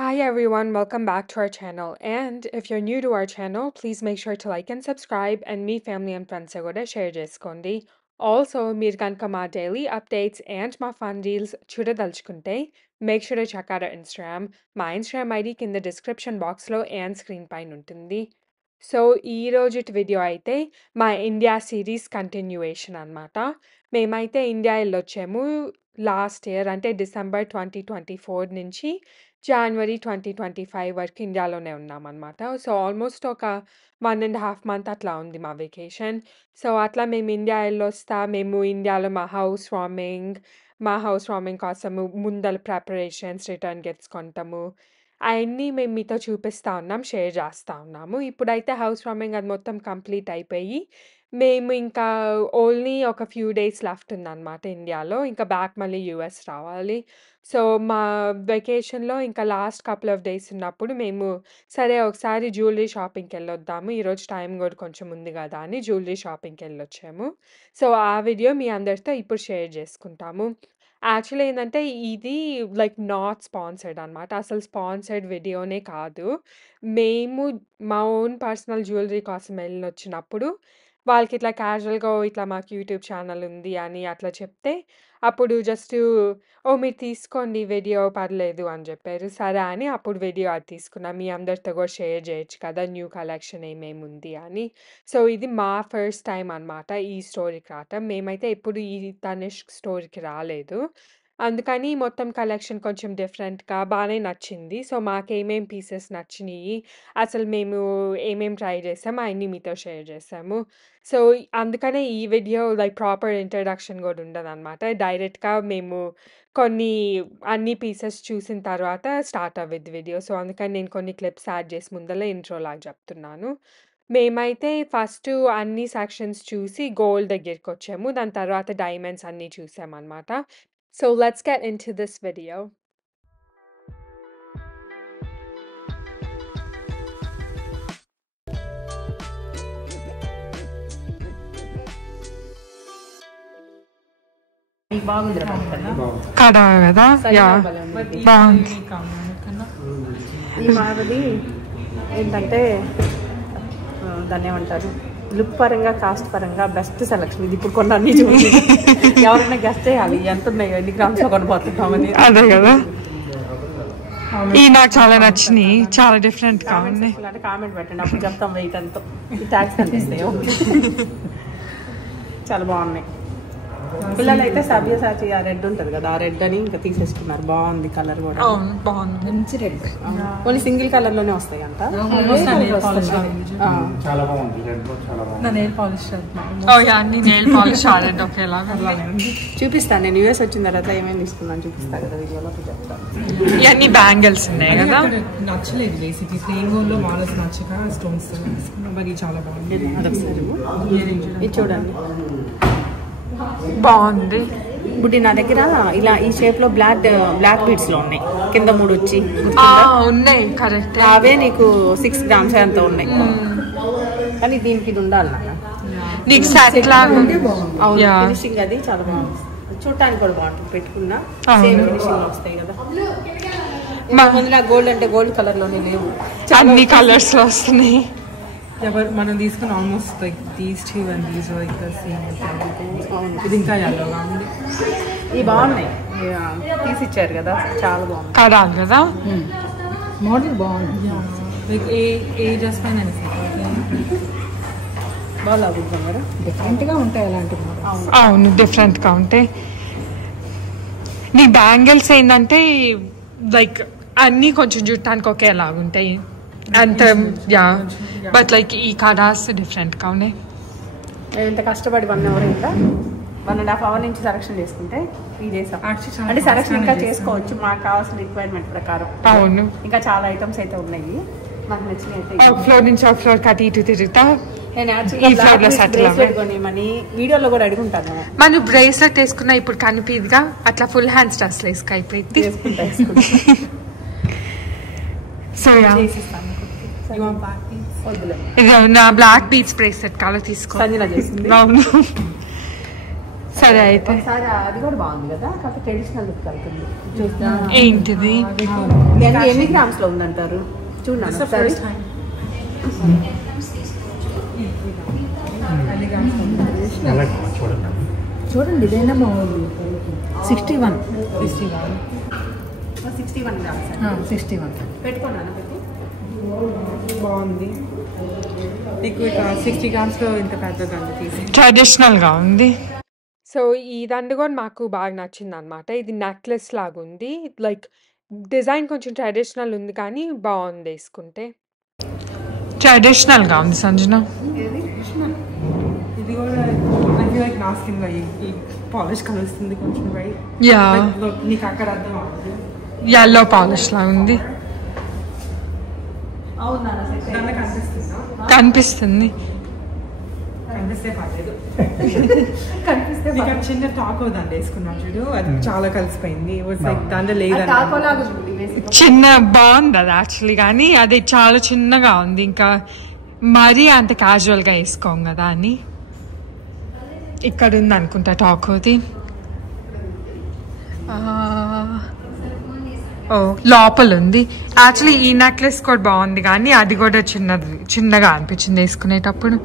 Hi everyone, welcome back to our channel. And if you're new to our channel, please make sure to like and subscribe and me family and friends kuda share cheskondi. Also, meer ganaka ma daily updates and ma fun reels chudadalchukunte, make sure to check out our Instagram. My Instagram ID in the description box lo and screen pine untundi. So, ee rojut video aithe my India series continuation anamata. Memaithe India ellochemu last year ante December 2024 nunchi January 2025 వరకు ఇండియాలోనే ఉన్నామన్నమాట. So, almost ఒక 1.5 month అట్లా ఉంది మా vacation. So, అట్లా మేము India ఎళ్ళొస్తా. మేము ఇండియాలో మా హౌస్ వార్మింగ్ కోసము ముందల ప్రిపరేషన్స్, రిటర్న్ గిఫ్ట్స్ కొంటాము. అయన్నీ మేము మీతో చూపిస్తా ఉన్నాం. షేర్ చేస్తా ఉన్నాము. ఇప్పుడైతే హౌస్ వార్మింగ్ అది మొత్తం కంప్లీట్ అయిపోయి, మేము ఇంకా ఓన్లీ ఒక ఫ్యూ డేస్ లెఫ్ట్ ఉందన్నమాట ఇండియాలో. ఇంకా బ్యాక్ మళ్ళీ యూఎస్ రావాలి. సో, మా వెకేషన్‌లో ఇంకా లాస్ట్ కపుల్ ఆఫ్ డేస్ ఉన్నప్పుడు మేము సరే ఒకసారి జ్యువెల్లరీ షాపింగ్‌కెళ్ళొద్దాము. ఈరోజు టైం గూడా కొంచెం ఉంది గదా! అని జ్యువెల్లరీ షాపింగ్‌కెళ్ళొచ్చాము. సో, ఆ వీడియో మీ అందరితో ఇప్పుడు షేర్ చేసుకుంటాము. యాక్చువల్లీ ఏందంటే ఇది లైక్ నాట్ స్పాన్సర్డ్ అనమాట. అసలు స్పాన్సర్డ్ వీడియోనే కాదు. మేము మా ఓన్ పర్సనల్ జ్యువెల్లరీ కోసం ఎళ్ళొచ్చినప్పుడు వాళ్ళకిట్లా క్యాజువల్‌గా ఇట్లా మాకు యూట్యూబ్ ఛానెల్ ఉంది అని అట్లా చెప్తే, అప్పుడు జస్టు ఓహ్! మీరు తీసుకోండి వీడియో పర్లేదు అని జెప్పారు. సరే అని అప్పుడు వీడియో అది తీసుకున్నా. మీ అందరితో గూడా షేర్ జేయొచ్చు కదా! న్యూ కలెక్షన్ ఏమేముంది అని. సో, ఇది మా ఫస్ట్ టైమ్ అనమాట ఈ స్టోర్‌కి రావటం. మేమైతే ఎప్పుడు ఈ తనిష్క్ స్టోర్‌కి రాలేదు. అందుకని మొత్తం కలెక్షన్ కొంచెం డిఫరెంట్‌గా బానే నచ్చింది. సో, మాకేమేం పీసెస్ నచ్చినియి, అసలు మేము ఏమేం ట్రై చేసాం అయన్నీ మీతో షేర్ చేసాము. సో, అందుకనే ఈ వీడియో లైక్ ప్రాపర్ ఇంట్రడక్షన్ గూడా ఉండదనమాట. డైరెక్ట్‌గా మేము అన్ని పీసెస్ చూసిన తర్వాత స్టార్ట్ అవ్విద్ది వీడియో. సో, అందుకని నేను కొన్ని క్లిప్స్ యాడ్ చేసి ముందలే ఇంట్రోలాగా చెప్తున్నాను. మేమైతే ఫస్టు అన్ని సెక్షన్స్ చూసి గోల్డ్ దగ్గరికొచ్చాము. దాని తర్వాత డైమండ్స్ అన్నీ చూసామనమాట. So let's get into this video. కదా యా బాగుంది. ఈ మాదిరి ఏంటంటే దాన్ని ఏమంటారు, లుక్ పరంగా కాస్ట్ పరంగా బెస్ట్ సెలక్షన్. ఇది ఇప్పుడు కొన్ని అన్ని చూసి ఎవరైనా గెస్ట్ చేయాలి ఎంత ఉన్నాయో, ఎన్ని గ్రామ్స్ లో కొనపోతున్నామని. అదే కదా, ఈ నాకు చాలా నచ్చినాయి, చాలా డిఫరెంట్ గా ఉన్నాయి. అంటే కామెంట్ పెట్టండి, అప్పుడు చెప్తాం వెయిట్ ఎంతో. ఈ ట్యాక్స్ కనిపిస్తాయి. చాలా బాగున్నాయి. పిల్లలు అయితే సభ్యసాచి ఆ రెడ్ ఉంటది కదా, ఆ రెడ్ అని ఇంకా తీసేసుకున్నారు. బాగుంది కలర్ కూడా, బాగుంది, మంచి రెడ్. ఓన్లీ సింగిల్ కలర్ లోనే వస్తాయి అంట. చూపిస్తాను నేను యూఎస్ వచ్చిన తర్వాత ఏమేమి తీసుకున్నాను చూపిస్తాను కదా వీడియోలో చెప్తాను. ఇవన్నీ బ్యాంగిల్స్ ఉన్నాయి కదా, నచ్చలేదు బేసిక్లీ. ప్లెయిన్ గోల్డ్ లో మోడల్స్ నచ్చక స్టోన్స్ మరి చాలా బాగుంది. ఇది చూడండి బాగుంది. బుడ్డి నా దగ్గర ఇలా ఈ షేప్ లో బ్లాక్ బీడ్స్ లో ఉన్నాయి, కింద 3 వచ్చి ఉన్నాయి. కరెక్ట్, అవే నీకు 6 గ్రామ్స్ అంత ఉన్నాయి. కానీ దీనికి ఇది ఉండాలి నీకు సెట్ లాగా. ఫినిషింగ్ అది చాలా బాగుంది, చూడటానికి కూడా బాగుంటుంది. పెట్టుకున్నా సేమ్ ఫినిషింగ్ వస్తాయి కదా. ముందులా గోల్డ్ అంటే గోల్డ్ కలర్ లోనే లేవు, అన్ని కలర్స్ లో వస్తున్నాయి. మనం తీసుకుని almost like these two and these like same. ఇది ఇంకా ఎల్లోగా ఉంది. ఇవి బాగున్నాయి, తీసి ఇచ్చారు కదా, చాలా బాగుంది కదా. మోడల్ బాగుంది. లైక్ ఏ డ్రెస్ పైన బాగా లాగుతాం కదా, డిఫరెంట్ గా ఉంటాయి అలాంటి మోడల్స్. అవును, డిఫరెంట్ గా ఉంటాయి. నీ బ్యాంగిల్స్ ఏంటంటే లైక్ అన్నీ కొంచెం చూడటానికి ఒకేలాగుంటాయి అంత. యా, బట్ లైక్ ఈ కడాస్ డిఫరెంట్ గా ఉన్నాయి. ఎంత కష్టపడి 1 అవర్ ఇంకా 1.5 అవర్ నుంచి సెలక్షన్ చేసుకుంటే 3 days అంటే సెలక్షన్ ఇంకా చేసుకోవచ్చు మాకు కావాల్సిన రిక్వైర్మెంట్ ప్రకారం. అవును, ఇంకా చాలా ఐటమ్స్ అయితే ఉన్నాయి నాకు నచ్చినవి. ఒక ఫ్లోర్ నుంచి ఒక ఫ్లోర్ కట్టి ఇటు తిరుగుతా. నేను యాక్చువల్లీ కొనిమని వీడియోలో కూడా అడుగుంటాను. మనం బ్రేస్లెట్ వేసుకున్నా ఇప్పుడు కనిపిదిగా, అట్లా ఫుల్ హ్యాండ్స్ డ్రెస్ వేసుకు అయిపోయింది. సో నా బ్లాక్ బీచ్ బ్రేస్లెట్ కాలో తీసుకో. సంజన చేసింది. అవును. సరే అయితే ఒకసారి అది కూడా బాగుంది కదా, కాకపోతే ట్రెడిషనల్ లుక్ వెళ్తుంది. చూస్తా ఏంటిది ఎన్ని గ్రామ్స్ లో ఉందంటారు చూడండి ఒకసారి. చూడండి ఇదైనా బాగుంది. 61 గ్రామ్స్ 61 పెట్టుకున్నాను. బాగుంది. నీకు 60 గ్రామ్స్లో ఇంత పెద్ద దండ తీసి ట్రెడిషనల్గా ఉంది. సో ఈ దండ కూడా మాకు బాగా నచ్చింది అనమాట. ఇది నెక్లెస్ లాగా ఉంది, లైక్ డిజైన్ కొంచెం ట్రెడిషనల్ ఉంది కానీ బాగుంది వేసుకుంటే. ట్రెడిషనల్గా ఉంది సంజన. ఇది కూడా లైక్ నా స్కిన్ ఈ పాలిష్ కలుస్తుంది కొంచెం రైట్. యా నీకు అక్కడ అర్థం అవుతుంది. ఎల్లో పాలిష్ లా ఉంది. దాంట్లో కనిపిస్తుందా? కనిపిస్తుంది. కనిపిస్తే పర్లేదు. నీకు చిన్న టాకో దండ వేసుకున్నాం చూడు, అది చాలా కలిసిపోయింది. దాంట్లో లేదని చిన్న బాగుంది అది యాక్చువల్లీ, కానీ అది చాలా చిన్నగా ఉంది. ఇంకా మరీ అంత క్యాజువల్గా వేసుకోం కదా అని. ఇక్కడ ఉంది అనుకుంటా టాకోది. ఓ లోపల ఉంది. యాక్చువల్లీ ఈ నెక్లెస్ కూడా బాగుంది కానీ అది కూడా చిన్నగా అనిపించింది వేసుకునేటప్పుడు.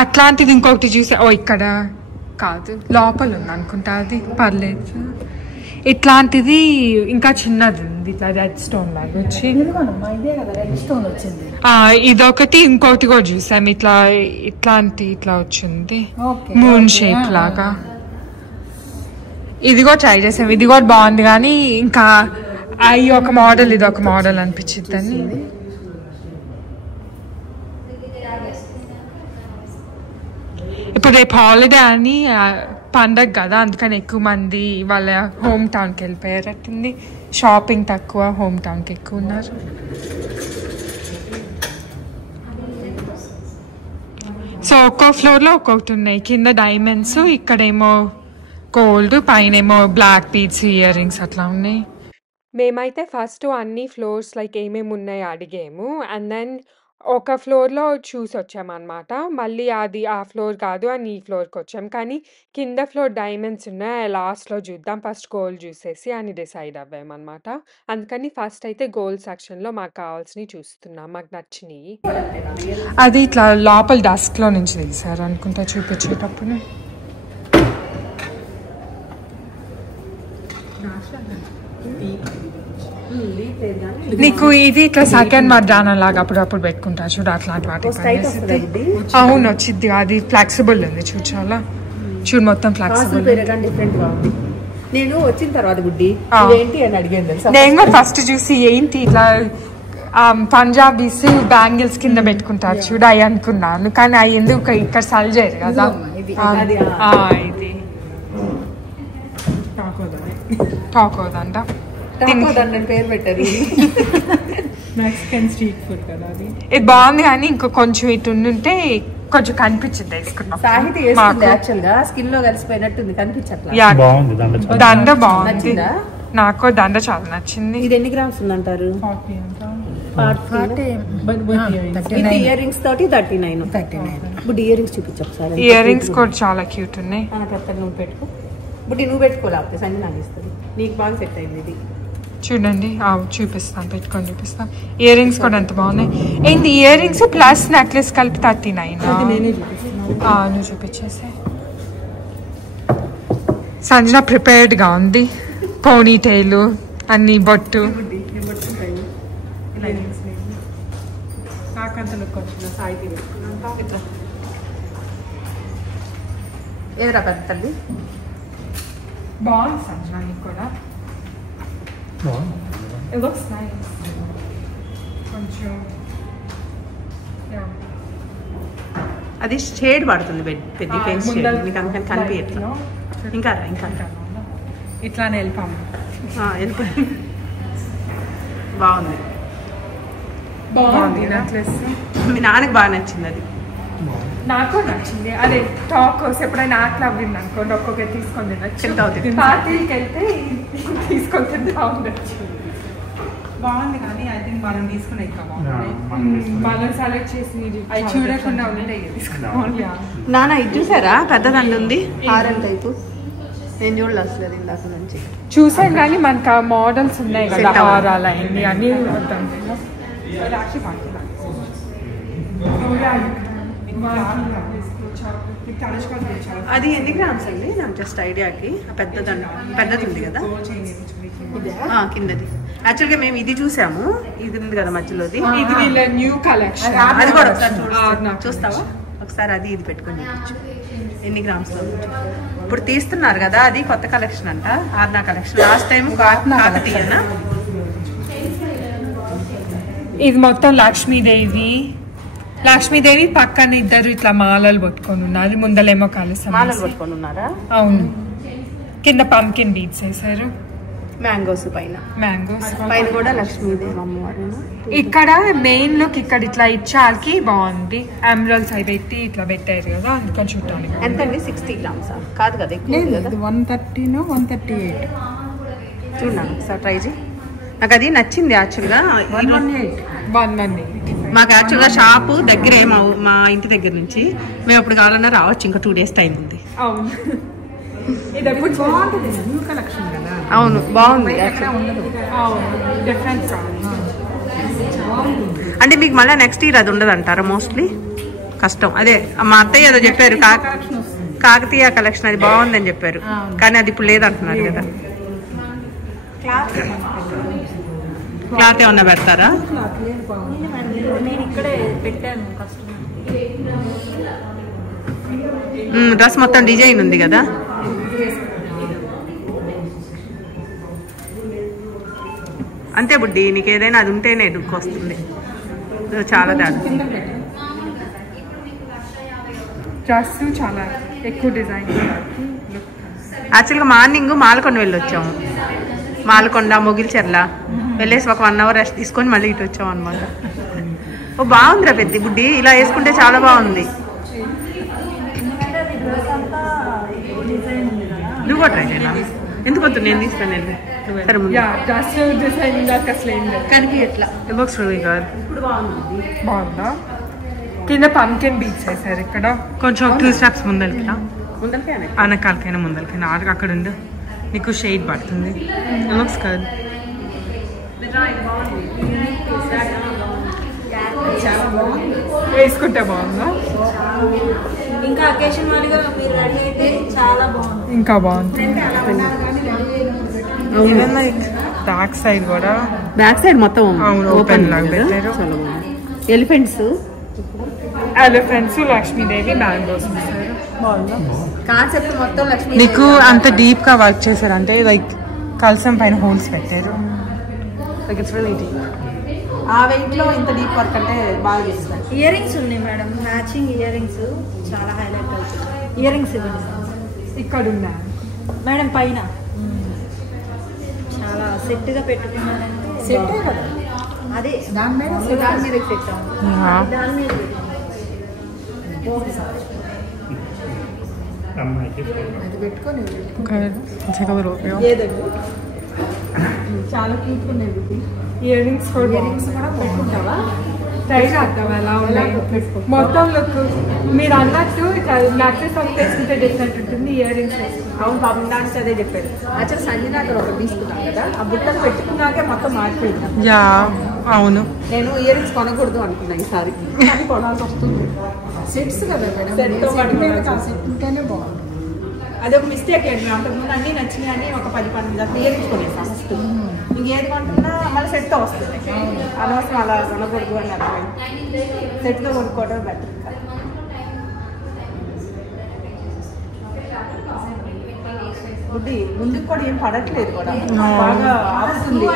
అట్లాంటిది ఇంకొకటి చూసా. ఓ ఇక్కడ కాదు, లోపల ఉంది అనుకుంటా, అది పర్లేదు. ఇట్లాంటిది ఇంకా చిన్నది ఉంది, ఇట్లా రెడ్ స్టోన్ లాగా వచ్చి. ఇదే కదా రెడ్ స్టోన్ వచ్చింది. ఇదొకటి ఇంకోటి కూడా చూసాం, ఇట్లా వచ్చింది మూన్ షేప్ లాగా. ఇది కూడా ట్రై చేసాం, ఇది కూడా బాగుంది కానీ ఇంకా అవి ఒక మోడల్ ఇది ఒక మోడల్ అనిపించింది అని. ఇప్పుడు రేపు హాలిడే అని పండగ కదా, అందుకని ఎక్కువ మంది వాళ్ళ హోమ్ టౌన్కి వెళ్ళిపోయారట్టుంది. షాపింగ్ తక్కువ, హోమ్ టౌన్కి ఎక్కువ ఉన్నారు. సో ఒక్కో ఫ్లోర్లో ఒక్కొక్కటి ఉన్నాయి. కింద డైమండ్స్, ఇక్కడేమో గోల్డ్, పైన ఏమో బ్లాక్ బీడ్స్, ఇయర్ రింగ్స్ అట్లా ఉన్నాయి. మేమైతే ఫస్ట్ అన్ని ఫ్లోర్స్ లైక్ ఏమేమి ఉన్నాయో అడిగాము. అండ్ దెన్ ఒక ఫ్లోర్లో చూసి వచ్చామన్నమాట. మళ్ళీ అది ఆ ఫ్లోర్ కాదు అని ఈ ఫ్లోర్కి వచ్చాం. కానీ కింద ఫ్లోర్ డైమండ్స్ ఉన్నాయి, లాస్ట్లో చూద్దాం, ఫస్ట్ గోల్డ్ చూసేసి అని డిసైడ్ అవ్వామన్నమాట. అందుకని ఫస్ట్ అయితే గోల్డ్ సెక్షన్లో మాకు కావాల్సినవి చూస్తున్నాం, మాకు నచ్చినవి. అది ఇట్లా లోపల డస్క్లో నుంచి తీసారు అనుకుంటా చూపించేటప్పుడు. నీకు ఇది ఇట్లా సెకండ్ మధ్యాహ్నం లాగా అప్పుడప్పుడు పెట్టుకుంటా చూడు, అట్లాంటి వాటి. అవును వచ్చింది, అది ఫ్లెక్సిబుల్ ఉంది చూడు, చాలా చూడు మొత్తం ఫ్లెక్సిబుల్. నేను వచ్చిన తర్వాత గుడ్డి ఏంటి అని అడిగాను. నేను ఫస్ట్ చూసి ఏంటి ఇట్లా పంజాబీస్ బ్యాంగిల్స్ కింద పెట్టుకుంటారు చూడు అవి అనుకున్నాను. కానీ అవి ఎందుకు ఇక్కడ సల్ చేయరు కదా. ఇది టాకోదంట, పేరు పెట్టారు. మెక్సికన్ స్ట్రీట్ ఫుడ్ కదా అది. ఇది బాగుంది కానీ ఇంకో కొంచెం ఇటు ఉంటే కొంచెం కనిపించింది వేసుకున్నాం. సాహితీ యాక్చువల్ గా స్కిన్ లో కలిసిపోయినట్టుంది, కనిపించట్లా. దండ బాగుంది, నాకు దండ చాలా నచ్చింది. ఇది ఎన్ని గ్రామ్స్ ఉందంటారు? 40 అంట. ఇయర్ రింగ్స్ తోటి 39. ఇప్పుడు ఇయర్ రింగ్స్ చూపించు ఒకసారి. ఇయర్ రింగ్స్ కూడా చాలా క్యూట్ ఉన్నాయి. నువ్వు పెట్టుకో బుడ్డి, నువ్వు పెట్టుకోలేకపోతే సంజయ్ నాకు ఇస్తుంది, నీకు బాగా సెట్ అయింది ఇది. చూడండి చూపిస్తాను, పెట్టుకొని చూపిస్తాను. ఇయర్ రింగ్స్ కూడా ఎంత బాగున్నాయి. ఏంటి ఇయర్ రింగ్స్ ప్లస్ నెక్లెస్ కలిపి 39. నువ్వు చూపించేసే. సంజన ప్రిపేర్డ్గా ఉంది, పోనీ టైలు అన్ని బొట్టు. నాకంత లుక్ వచ్చింది సాయితీ ఏదిరా పెద్ద తల్లి, బాగుంది సంజన నీకు కూడా. It looks nice. కొంచెం అది షేడ్ పడుతుంది పెద్ద ఫేస్ షేడ్, మీకు అందుకని కనిపించట్లా. ఇంకా ఇట్లానే వెళ్ళిపోము. వెళ్ళిపోయి బాగుంది. నెక్లెస్ మీ నాన్నకి బాగా నచ్చింది అది. నాకు నచ్చింది. అదే టాక్ ఎప్పుడైనా ఆటలు అవ్వింది అనుకోండి, ఒక్కొక్కటి తీసుకొని తినచ్చు. పార్టీకి వెళ్తే తీసుకొని తింటా ఉండొచ్చు. బాగుంది కానీ ఐ థింక్ మనం తీసుకునే ఇంకా బాగుంది. మనం సెలెక్ట్ చేసి అవి చూడకుండా ఉంటాయి తీసుకోవాలి. నాన్న ఇది చూసారా పెద్దదండి ఉంది హారన్ టైపు. నేను చూడలేదు అసలు ఇందాక నుంచి. చూసాం కానీ మనకు ఆ మోడల్స్ ఉన్నాయి కదా హారాలు అయింది అన్నీ వద్దాం. అది ఎన్ని గ్రామ్స్ అండి? నాకు జస్ట్ ఐడియాకి పెద్దది ఉంది కదా కిందది. యాక్చువల్గా మేము ఇది చూసాము, ఇది ఉంది కదా మధ్యలోది, ఇది వీళ్ళ న్యూ కలెక్షన్. అది కూడా ఒకసారి చూస్తావా? ఒకసారి అది ఇది పెట్టుకొని చూపించు ఎన్ని గ్రామ్స్ లో. ఇప్పుడు తీస్తున్నారు కదా, అది కొత్త కలెక్షన్ అంట, ఆర్నా కలెక్షన్. లాస్ట్ టైం కాకతీయనా. ఇది మొత్తం లక్ష్మీదేవి పక్కన ఇద్దరు ఇట్లా మాలలు పట్టుకొని ఉన్నారు, ముందలేమో కలసం మాలలు పట్టుకొని ఉన్నారా? అవును. కింద పంకిన్ బీట్స్ వేసారు, మ్యాంగోస్ పైన కూడా లక్ష్మీదేవి అమ్మవారు. ఇక్కడ మెయిన్ లుక్ ఇక్కడ ఇట్లా ఇచ్చాకి బాగుంది. ఎమరల్స్ అవి పెట్టి ఇట్లా పెట్టారు కదా, అందుకని చూడటానికి. ఎంత అండి? 60 గ్రామ్స్ కాదు కదా, 130 138. చూడండి ఒకసారి ట్రై చేయి. నాకు అది నచ్చింది యాక్చువల్గా. 118. మాకు యాక్చువల్గా షాపు దగ్గరే, మా ఇంటి దగ్గర నుంచి. మేము ఎప్పుడు కావాలన్నా రావచ్చు, ఇంకా 2 days టైం ఉంది. అవును, న్యూ కలెక్షన్ కదా. అవును బాగుంది. డిఫరెన్స్ అంటే మీకు మళ్ళీ నెక్స్ట్ ఇయర్ అది ఉండదు అంటారా? మోస్ట్లీ కష్టం. అదే మా అత్తయ్య ఏదో చెప్పారు, కాకతీయ కలెక్షన్ అది బాగుందని చెప్పారు, కానీ అది ఇప్పుడు లేదంటున్నారు కదా. క్లాత్ ఏమన్నా పెడతారా? డ్రెస్ మొత్తం డిజైన్ ఉంది కదా. అంతే బుడ్డి, నీకు ఏదైనా అది ఉంటేనే లుక్ వస్తుంది. చాలా దాని డ్రెస్ చాలా ఎక్కువ డిజైన్. యాక్చువల్గా మార్నింగ్ మాలకొండ వెళ్ళొచ్చాము. మాలకొండ మొగిల్చెర్ల వెళ్ళేసి ఒక 1 hour రెస్ట్ తీసుకొని మళ్ళీ ఇటు వచ్చాం అనమాట. ఓ బాగుందిరా పెద్ద బుడ్డి, ఇలా వేసుకుంటే చాలా బాగుంది. నువ్వు కూడా ట్రై చేయాలి. ఎందుకు వద్దు, నేను తీస్తాను. కానీ ఎట్లా బాగుందా? కింద పంకిన్ బీట్స్ వేసారు. ఇక్కడ కొంచెం 2 steps ముందరికి అనకాలకైనా ముందరికైనా అక్కడ ఉండు, నీకు షేడ్ పడుతుంది. Looks good. వేసుకుంటే బాగుందా? ఇంకా అకేషన్ వారిగా మీరు రెడీ అయితే చాలా బాగుంది. ఇంకా బాగుంది. బ్యాక్ సైడ్ కూడా, బ్యాక్ సైడ్ మొత్తం ఓపెన్ లాగా పెట్టారు. ఎలిఫెంట్స్ లక్ష్మీదేవి మ్యాంగోస్ కాన్సెప్ట్ మొత్తం లక్ష్మీ. నీకు అంత డీప్ గా వర్క్ చేశారు అంటే లైక్ కలసం పైన హోల్స్ పెట్టారు. Like it's really deep. ఆ వెయిట్ లో ఇంత డీప్ వర్క్ అంటే బాగా చేస్తారు. ఇయర్ రింగ్స్ ఉన్నాయి మేడం, మ్యాచింగ్ ఇయర్ రింగ్స్ చాలా హైలైట్ అవుతుంది. ఇయర్ రింగ్స్ ఇవ్వండి ఇక్కడ ఉన్నాయి మేడం పైన. చాలా సెట్ గా పెట్టుకున్నారంటే సెట్ కదా, అదే దాని మీద సెట్ దాని మీద అది పెట్టుకొని ఏదండి చాలా క్యూట్ ఉన్నాయి. ఇయర్ రింగ్స్ కూడా పెట్టుకుంటావా? ట్రై చేద్దాం ఎలా ఉన్నాయి మొత్తం లుక్. మీరు అన్నట్టు నెక్లెస్ ఒకటి వేసుకుంటే డిఫరెంట్ ఉంటుంది, ఇయర్ రింగ్స్ వేసుకుంటాం. అవును పాపం దానికి అదే చెప్పారు. యాక్చువల్ సంజనా గారు ఒకటి తీసుకున్నాం కదా, ఆ బుట్టలు పెట్టుకున్నాకే మొత్తం మారిపోయింది. యా అవును, నేను ఇయర్ రింగ్స్ కొనకూడదు అనుకున్నా ఈసారి, కానీ కొనాల్సి వస్తుంది. సెట్స్ కదా మేడం, సెట్ ఉంటేనే బాగుంది. అదొక మిస్టేక్ ఏంటి, అంతకుముందు అన్నీ నచ్చినాయి అని ఒక 10-12 దాకా ఇయర్ రింగ్స్ కొనేసాను ఫస్ట్. ఇంకేది కొంటున్నా మళ్ళీ సెట్తో వస్తుంది, అనవసరం అలా కొనకూడదు అని అర్థమైంది. సెట్తో కొనుక్కోవడం బెటర్. గుడ్డి ముందుకు కూడా ఏం పడట్లేదు కూడా, బాగా ఆపుతుంది.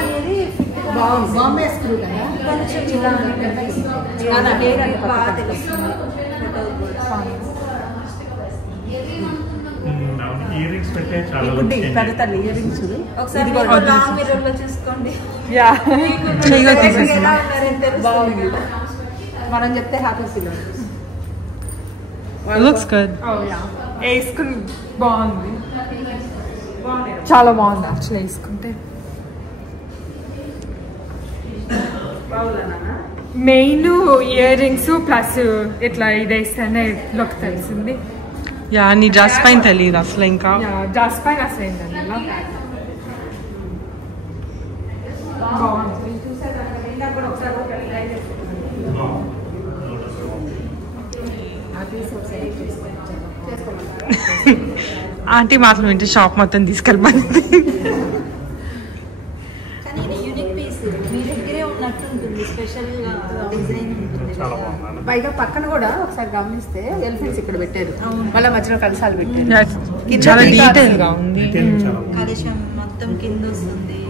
బాగుంది. బాంబే స్క్రూ కదా, కొంచెం ఇలా అలా హెయిర్ అంటే బాగా తెలుస్తుంది. గుడ్డి పెడతాను ఇయర్ రింగ్స్. ఒకసారి లాంగ్ మిర్రర్ లో చూసుకోండి. బాగుంది, మనం చెప్తే హ్యాపీ ఫీల్. Looks good. వేసుకుని బాగుంది, చాలా బాగుంది యాక్చువల్లీ వేసుకుంటే. మెయిన్ ఇయర్ రింగ్స్ ప్లస్ ఇట్లా ఇది వేస్తేనే లుక్ తెలిసింది. యా నీ డ్రెస్ పైన తెలియదు అసలు. ఇంకా డ్రెస్ పైన అసలు ఏంటండి ఆంటీ మాటలు వింటే షాప్ మొత్తం తీసుకెళ్ళమని. కానీ ఇది యూనిక్ పీస్ మీ దగ్గరే ఉన్నట్టు ఉంటుంది, స్పెషల్ డిజైన్ ఉంటుంది. పైగా పక్కన కూడా ఒకసారి గమనిస్తే ఎలిఫెంట్స్ ఇక్కడ పెట్టారు, మళ్ళీ మధ్యలో కలసాలు పెట్టారు. చాలా డీటెయిల్ గా ఉంది. కలశం మొత్తం కింద వస్తుంది.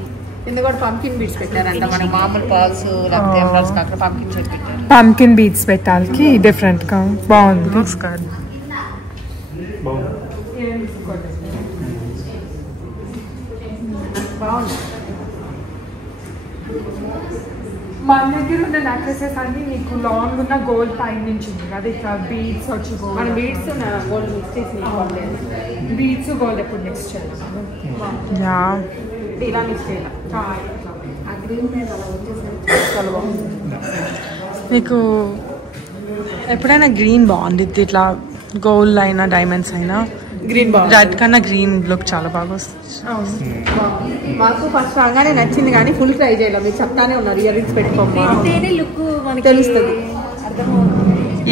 కింద కూడా పంకిన్ బీడ్స్ పెట్టారంట. మన మామూలు పర్ల్స్ లేకపోతే ఎమరాల్డ్స్ కాకుండా పంకిన్ షేప్ పెట్టారు. పంకిన్ బీడ్స్ పెట్టాలికి డిఫరెంట్ గా బాగుంది. Looks good. బాగుంది. మన దగ్గర ఉన్న నెక్లెసెస్ అన్ని నీకు లాంగ్ ఉన్న గోల్డ్ పైన నుంచి ఉంది కదా, ఇట్లా బీడ్స్ వచ్చి మన బీడ్స్ గోల్డ్ మిక్స్ చేసి బీడ్స్ గోల్డ్ ఎప్పుడు మిక్స్ చేయాలి యా ఇలా మిక్స్ చేయాలి. చాలా బాగుంది. మీకు ఎప్పుడైనా గ్రీన్ బాగుండిద్ది, ఇట్లా గోల్డ్ అయినా డైమండ్స్ అయినా. గ్రీన్ బాగుంది. రెడ్ కన్నా గ్రీన్ లుక్ చాలా బాగా వస్తుంది. మాకు ఫస్ట్ రాగానే నచ్చింది కానీ ఫుల్ ట్రై చేయాలి. మీరు చెప్తానే ఉన్నారు ఇయర్ రింగ్స్ పెట్టుకోమా, లుక్ మనకి తెలుస్తుంది.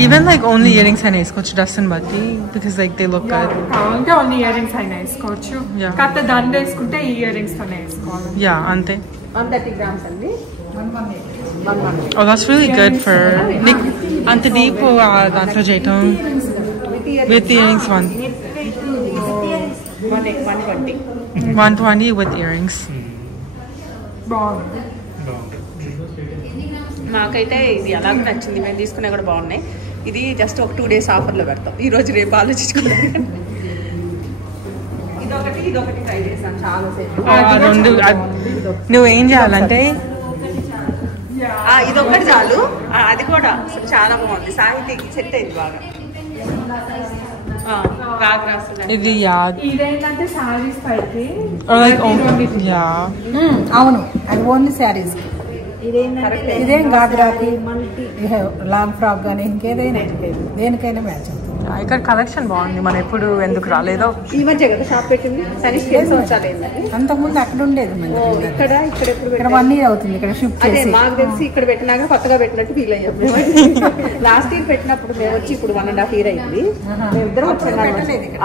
Even like only ear rings అయినా వేసుకోవచ్చు డ్రెస్ ని బట్టి, because like they look good. కావాలంటే ఓన్లీ ఇయర్ రింగ్స్ అయినా వేసుకోవచ్చు, కాకపోతే దండ వేసుకుంటే ఈ ఇయర్ రింగ్స్ తోనే వేసుకోవాలి. యా అంతే. 130 grams అండి. 118. Oh, that's really good for Nick. అంత డీప్ దాంట్లో చేయటం with ear rings 120 with earrings. బాగుంది. నాకైతే ఇది అలాగే నచ్చింది. మేము తీసుకునే కూడా బాగున్నాయి. ఇది జస్ట్ ఒక 2 days ఆఫర్లో పెడతాం. ఈ రోజు రేపు ఆలోచించుకున్నాం. ఇదొకటి ట్రై చేస్తాను చాలా సేపు. రెండు నువ్వేం చేయాలంటే ఇదొకటి చాలు. అది కూడా చాలా బాగుంది. సాహితీకి సెట్ అయింది బాగా. ఇది యా ఇదేంటంటే సారీస్ పైకి యా అవును, అది ఓన్లీ శారీస్. ఇదేం గాజరాకి లాంగ్ ఫ్రాక్ కానీ ఇంకేదైనా దేనికైనా మ్యాచ్ అవుతుంది. ఇక్కడ కలెక్షన్ బాగుంది. మనం ఎప్పుడు ఎందుకు రాలేదో. ఈ మధ్య కదా షాప్ పెట్టింది. అంతకుముందు అక్కడ ఉండేది ఇక్కడ ఎప్పుడు 1 year అవుతుంది ఇక్కడ షిఫ్ట్ చేసి. మాకు తెలిసి ఇక్కడ పెట్టినాక కొత్తగా పెట్టినట్టు ఫీల్ అయ్యాం. లాస్ట్ ఇయర్ పెట్టినప్పుడు మేము వచ్చి ఇప్పుడు 1.5 year అయింది. మేమిద్దరం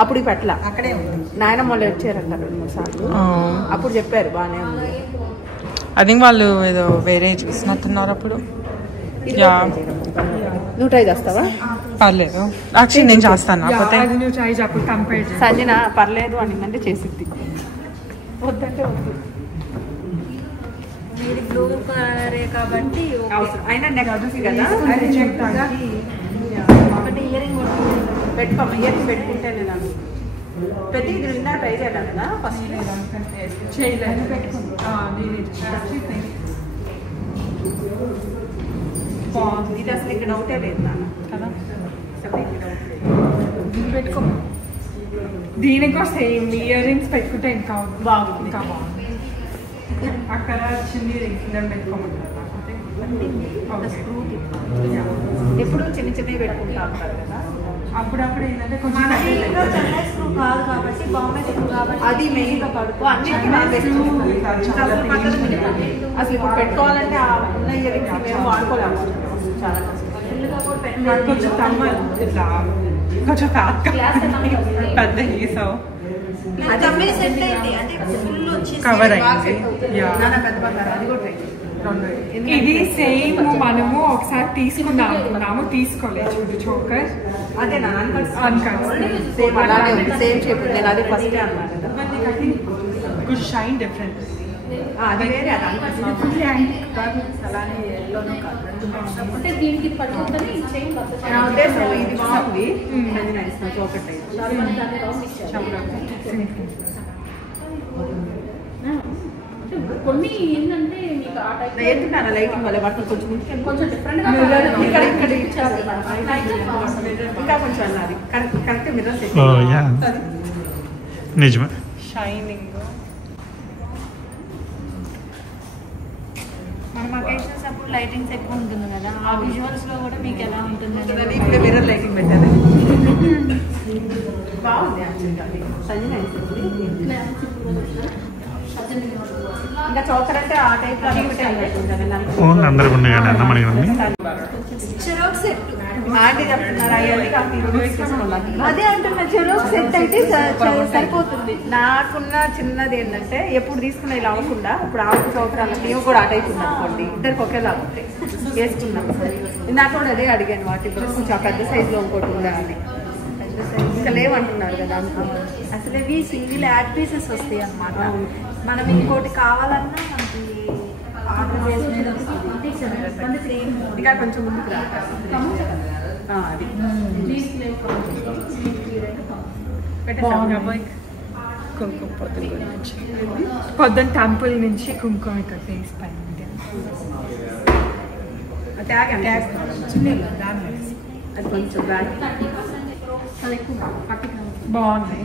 అప్పుడు పెట్టలా, అక్కడే ఉంది. నాయనమ్మ వాళ్ళు వచ్చారంట 2-3 సార్లు. అప్పుడు చెప్పారు బాగానే ఉంది. ఐ థింక్ వాళ్ళు ఏదో వేరే చూసినట్టున్నారు అప్పుడు. నువ్వు ట్రై చేస్తావా? పర్లేదు, యాక్చువల్లీ నేను చేస్తాను. కాకపోతే సంజన పర్లేదు అనిందంటే చేసిద్ది, వద్దంటే వద్దు. మీరు బ్లూ కలరే కాబట్టి అయినా నెక్స్ట్ కదా ఒకటి ఇయరింగ్ పెట్టుకోమా. ఇయర్స్ పెట్టుకుంటే నేను ప్రతి ఇది విన్నా ట్రై చేయాలి కదా ఫస్ట్ చేయలేదు. ఇది అసలు ఇక్కడ డౌటే లేదు నాన్న కదా. పెట్టుకో. దీనికి సేమ్ ఇయర్ రింగ్స్ పెట్టుకుంటే ఇంకా బాగుంది. ఇంకా బాగుంది. అక్కడ చిన్ని రింగ్స్ పెట్టుకోమంటారు. ఎప్పుడు చిన్న చిన్నవి పెట్టుకుంటా ఉంటారు కదా. అప్పుడప్పుడు ఏంటంటే కొంచెం కాదు కాబట్టి బాంబే ఎక్కువ కాబట్టి అది మెయిన్ గా పడుకో అన్నిటికీ అసలు ఇప్పుడు పెట్టుకోవాలంటే ఆ ఉన్న ఇయర్ రింగ్స్ మేము వాడుకోలేము. చాలా కొంచెం తమ్మలు ఇట్లా కొంచెం పెద్ద గీసావు కవర్ అయింది. అది కూడా ట్రై. ఇది సేమ్ మనము ఒకసారి తీసుకుందాం అనుకున్నాము, తీసుకోలేదు. చూడు చోకర్ అదే నా అన్కట్ సేమ్ అలాగే ఉంది. Same shape. నేను అదే ఫస్ట్ అన్నా కదా. Good shine different. అది వేరే అది అలానే ఎల్లోనూ కాదు. అంటే దీనికి పట్టుకుంటే ఈ చైన్ నా ఉద్దేశం ఇది బాగుంది. చోకట్ కొన్ని ఏంటంటే మీకు ఆ టైప్ ఎత్తున్నాను లైటింగ్ వల్ల వాటిని కొంచెం కొంచెం డిఫరెంట్ ఇక్కడ ఇచ్చారు. ఇంకా కొంచెం అన్నది కరెక్ట్ మిర్రర్ నిజమే. షైనింగ్ మనం అకేషన్స్ చేసినప్పుడు లైటింగ్స్ ఎక్కువ ఉంటుంది కదా, ఆ విజువల్స్ లో కూడా మీకు ఎలా ఉంటుంది? ఇప్పుడు మిర్రర్ లైటింగ్ పెట్టారు. బాగుంది యాక్చువల్గా. ఇంకా చోకర్ అంటే ఆ టైప్ లో అందరూ ఉన్నాయి చెరోక్ సెట్ ఆంటీ చెప్తున్నారు అయ్యాలి. అదే అంటున్నా, చెరోక్ సెట్ అయితే సరిపోతుంది. నాకున్న చిన్నది ఏంటంటే ఎప్పుడు తీసుకున్నా ఇలా అవ్వకుండా ఇప్పుడు ఆకు చోకరాలు మేము కూడా ఆ టైప్ ఉంది అనుకోండి, ఇద్దరికి ఒకేలా ఉంటాయి వేసుకున్నాం. నాకు కూడా అదే అడిగాను, వాటిలో కొంచెం పెద్ద సైజులో ఇంకోటి ఉందా అని. ఇంకా లేవంటున్నారు కదా అనుకున్నాను. అసలు ఇవి సింగిల్ యాడ్ పీసెస్ వస్తాయి అన్నమాట. మనం ఇంకోటి కావాలన్నా మనకి ఆర్డర్ చేసిన ఇంకా కొంచెం ముందుకు అది కుంకుమ పొద్దున్న టెంపుల్ నుంచి కుంకుమ ఇక్కడ ఫేస్ పైన అది కొంచెం బాగుంది.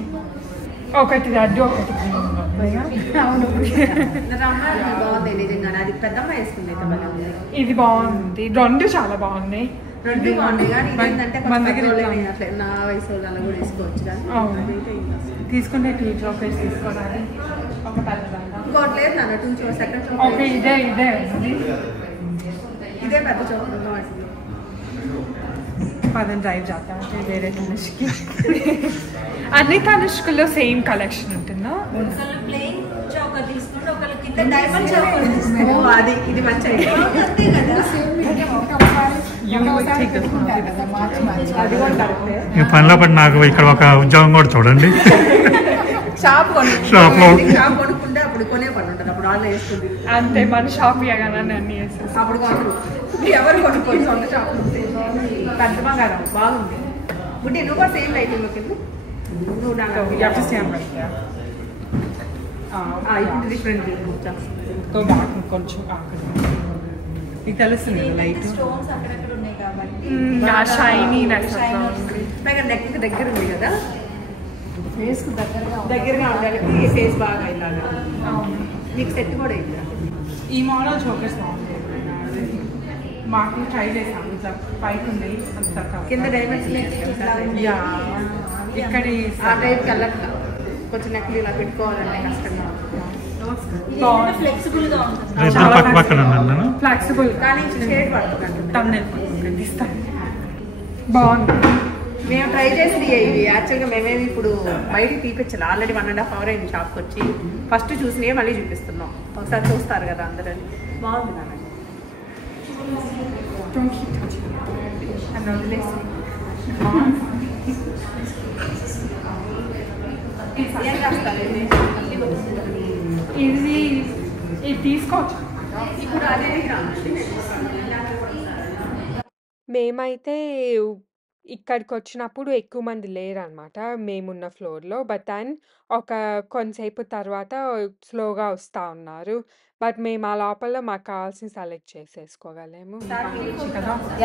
ఒకటి రెడ్ ఒకటి బాగుంది నిజంగానే. అది పెద్దమ్మ వేసుకుంది. ఇది బాగుంది. రెండు చాలా బాగున్నాయి. రెండు బాగున్నాయి కానీ ఏంటంటే నా వయసు అలా కూడా వేసుకోవచ్చు కానీ తీసుకుంటే 2 చాక్లెట్స్ తీసుకోవాలి. ఇంకోటి లేదు నాన్న, 2 సెకండ్ ఓకే ఇదే పెద్ద చాక్లెట్. పదని డ్రైవ్ చేస్తా అంటే వేరే తనుష్కి అన్ని తనుష్కుల్లో సేమ్ కలెక్షన్ ఉంటుందా? ఒకళ్ళు ప్లెయిన్ చౌకర్ తీసుకుంటే ఒకళ్ళు కింద డైమండ్ చౌకర్ తీసుకుంటే అది ఇది మంచి అంతే కదా. అది కూడా కరెక్టే. ఈ పనిలో పడి నాకు ఇక్కడ ఒక ఉద్యోగం కూడా చూడండి. షాప్ కొనుక్కుంటే అప్పుడు కొనే పని ఉంటుంది, అప్పుడు వాళ్ళు వేస్తుంది అంతే. మన షాప్ ఇవ్వగానే అన్ని వేసేసి అప్పుడు కొనరు. ఎవరు కొనుక్కోండి సొంత షాప్ పెద్దమా కదా. బాగుంది బుడ్డి, నువ్వు కూడా సేమ్ లైటింగ్లోకి వెళ్ళి నువ్వు నాకు ఇప్పుడు డిఫరెంట్ కొంచెం నీకు తెలుస్తుంది లైట్ స్టోన్స్ అక్కడక్కడ ఉన్నాయి కాబట్టి షైనీనెస్ పైగా నెక్ దగ్గర ఉంది కదా, దగ్గరగా ఉండాలి. ఫేస్ బాగా ఇలాగా నీకు సెట్ కూడా అయిందా? ఈ మోడల్ చోకర్స్ బాగుంది. మాకు ట్రై చేసాము, పైకి ఉంది కింద డైమండ్స్ ఇక్కడ ఆ టైప్ కలర్గా కొంచెం నెక్లు ఇలా పెట్టుకోవాలంటే కష్టంగా ఫ్లెక్సిబుల్ గా ఉంటుంది. పక్క పక్కన ఉన్నాను. ఫ్లెక్సిబుల్ కానీ షేడ్ పడుతుంది. బాగుంది. మేము ట్రై చేసి ఇవి యాక్చువల్గా మేమేమి ఇప్పుడు బయటికి తీపించాలి. ఆల్రెడీ 1.5 hour అయింది షాప్కి వచ్చి. ఫస్ట్ చూసినవి మళ్ళీ చూపిస్తున్నాం, ఒకసారి చూస్తారు కదా అందరూ. బాగుంది నాన్న. ఇది తీసుకోవచ్చు ఇప్పుడు అదే మేమైతే ఇక్కడికి వచ్చినప్పుడు ఎక్కువ మంది లేరనమాట మేమున్న ఫ్లోర్లో. బట్ దెన్ ఒక కొంతసేపు తర్వాత స్లోగా వస్తూ ఉన్నారు. బట్ మేము ఆ లోపల మాకు కావాల్సిన సెలెక్ట్ చేసేసుకోగలేము.